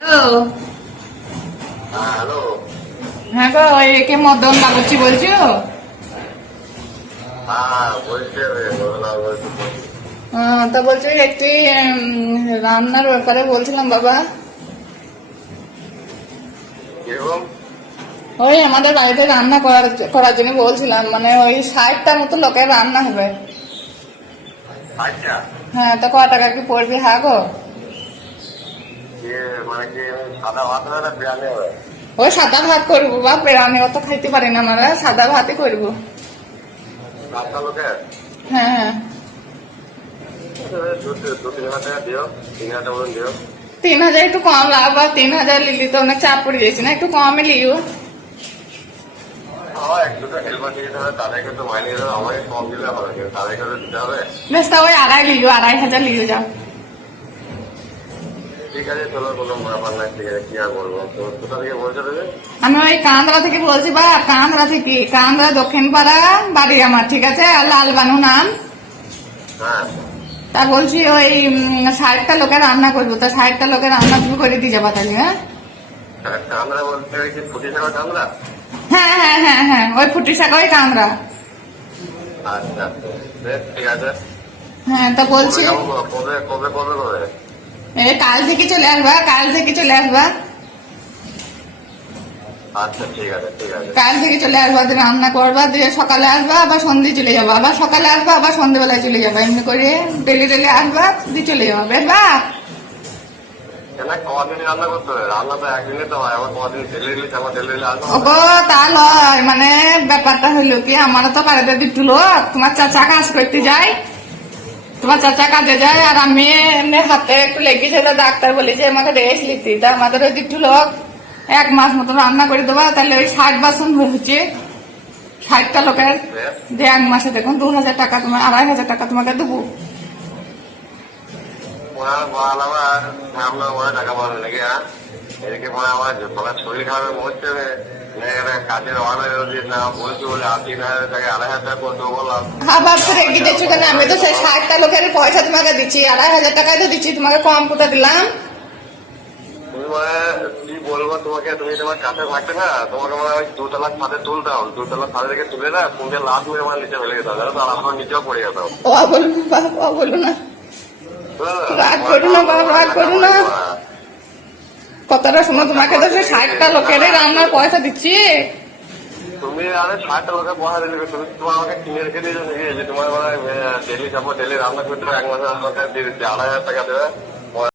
Hello. Hello. হ্যাঁ গো, একে মদন বাবুর্চি বলছো? হ্যাঁ বলছি বলছি। তা বলছি একটি রান্নার ব্যাপারে বলছিলাম বাবা। কিরকম? ওই আমাদের বাড়িতে রান্না করার জন্য বলছিলাম, মানে ওই 60টা মতো লোকের রান্না হবে। আচ্ছা, হ্যাঁ, তা ক টাকা কি পড়বে? হ্যাঁ গো, মানে কি সাদা ভাত হবে না বিরিয়ানি হবে? ওই সাদা ভাত করবো বা বিরিয়ানি অত খাইতে পারি না, আমরা সাদা ভাতই করবো। 7টা লোকের হ্যাঁ হ্যাঁ, 2-3 হাজার টাকা দিও, 3 হাজার বলুন দিও। 3000 একটু কম লাভ, বা 3000 লিলি তো অনেক চাপ পড়ে যাচ্ছে না, একটু কমে লিও। আমার একটু হেল্পার দিয়ে দিতে হবে, তাদেরকে তো মাইনে দিতে হবে, আমাকে কম দিলে হবে কিন্তু তাদেরকে তো দিতে হবে। বেশ, তা ওই 2500 লিও যাও। ঠিক আছে চলো, কোনো ব্যাপার নাই, ঠিক আছে কি আর বলবো। তো কোথা থেকে বলছো তুমি? আমি ওই কান্দরা থেকে বলছি বা কান্দরা থেকে, কান্দরা দক্ষিণ পাড়া বাড়ি আমার, ঠিক আছে? আর লালবানু নাম। হ্যাঁ, তা বলছি ওই 60টা লোকের রান্না করবো, তা 60টা লোকের রান্না তুমি করে দিয়ে যাবা তাহলে? হ্যাঁ কামরা বলতে কি ফুটি থাকা কামরা? হ্যাঁ হ্যাঁ হ্যাঁ হ্যাঁ, ওই ফুটি শাখা ওই কান্দরা। আচ্ছা বেশ, ঠিক আছে। হ্যাঁ, তা বলছি কবে কবে কবে কবে? এই কাল থেকে চলে আসবা, কাল থেকে চলে আসবা, আচ্ছা ঠিক আছে ঠিক আছে। কাল থেকে চলে আসবা, দিয়ে রান্না করবা, দিয়ে সকালে আসবা, আবার সন্ধ্যে চলে যাবা, আবার সকালে আসবা, আবার সন্ধ্যেবেলায় চলে যাবা, এমনি করে ডেলি ডেলি আসবা, দিয়ে চলে যাবা, বেরবা। কেন কদিন রান্না করতে হবে? রান্না তো একদিনে তো হয়, আবার কদিন ডেলি আমার ডেলি আসবো। ওগো তা নয়, মানে ব্যাপারটা হইলো কি, আমারও তো বাড়িতে দিত লোক, তোমার চাচা কাজ করতে যায়, তোমার চাচা কাজে যায়, আর আমি এমনি হাতে একটু লেগেছে, তো ডাক্তার বলি যে আমাকে রেস্ট নিতে, তা আমাদের ওই দিকটু লোক 1 মাস মতো রান্না করে দেবা, তাহলে ওই 60 বাসন হচ্ছে, 60টা লোকের যে 1 মাসে দেখুন 2000 টাকা, তোমার 2500 টাকা তোমাকে দেবো। ওনার বল আবার আপনার ওরা টাকা পাবেন নাকি? হ্যাঁ, এদিকে পরে আমার তোমার শরীর খারাপ হচ্ছে, কাজের অর্ডার না বলছি বলে 3,000 টাকা 2,500 টাকা করে দেবো বললাম। আবার তো রেগে দিচ্ছ কেন? আমি তো সেই 60টা লোকের পয়সা তোমাকে দিচ্ছি, 2500 টাকাই তো দিচ্ছি, তোমাকে কম কোথা দিলাম? তুমি মানে কি বলবো তোমাকে, তুমি তোমার কাছে থাকবে না, তোমাকে মানে ওই 2 তলার ছাদে তুলতাম, 2 তলার ছাদে থেকে তুলে না পুঙ্গে লাভ মেরে মানে নিচে ফেলে যেতাম, জানো তো? আর আমার নিচেও পড়ে যেতাম। ও বলো না বাবা, ও বলো না, রাগ করো না বাবা, রাগ করো না, কথাটা শোনো, তোমাকে তো সেই 60টা লোকের রান্নার পয়সা দিচ্ছি। তুমি আরে 60টা লোকের পয়সা দিলে তুমি তোমার আমাকে কিনে রেখে দিয়েছো নাকি যে তোমার মানে ডেলি যাবো, ডেলি রান্না করতে হবে, 1 মাসে আমাকে দিয়ে দিচ্ছে 2,500 টাকা দেবে।